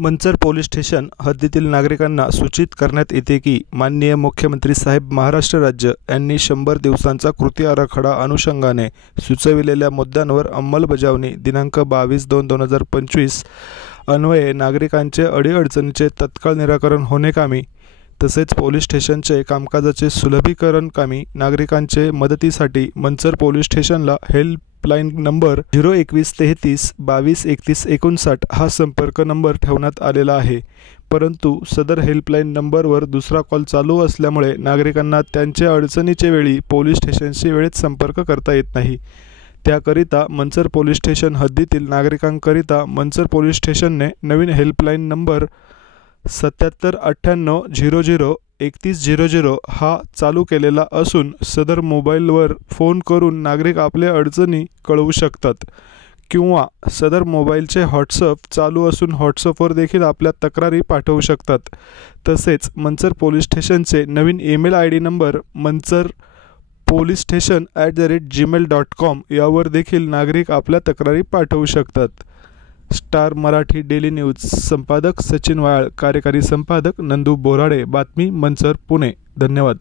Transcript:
Manchar police station हद्दीतील नागरिकांना सूचित करण्यात येते की माननीय मुख्यमंत्री साहेब महाराष्ट्र राज्य यांनी 100 दिवसांचा कृती आराखडा अनुषंगाने सुचविलेल्या मुद्द्यांवर अंमलबजावणी दिनांक 22/2/2025 अन्वये नागरिकांचे अडीअडचणींचे तत्काळ निराकरण होणे कामी तसेच पोलीस स्टेशनचे कामकाजाचे सुलभीकरण कामी नागरिकांचे मदतीसाठी मंचर पोलीस स्टेशनला हेल्पलाईन नंबर 02133 22 31 59 हा संपर्क नंबर ठेवण्यात आलेला आहे। परंतु सदर हेल्पलाईन नंबरवर दुसरा कॉल चालू असल्यामुळे नागरिकांना त्यांच्या अडचणीच्या वेळी पोलीस स्टेशनशी वेळेत संपर्क करता येत नाही। त्याकरिता मंचर पोलीस स्टेशन हद्दीतील नागरिकांकरिता मंचर पोलीस स्टेशनने नवीन हेल्पलाईन नंबर 7798003100 हा चालू केलेला असून सदर मोबाईलवर फोन करून नागरिक आपल्या अडचणी कळवू शकतात किंवा सदर मोबाईलचे व्हॉट्सअप चालू असून व्हॉट्सअपवर देखील आपल्या तक्रारी पाठवू शकतात। तसेच मंचर पोलीस स्टेशनचे नवीन ईमेल ID नंबर manchar.policestation@gmail.com यावर देखील नागरिक आपल्या तक्रारी पाठवू शकतात। स्टार मराठी डेली न्यूज संपादक सचिन वायाळ, कार्यकारी संपादक नंदू बोराडे, बातमी मंचर पुणे। धन्यवाद।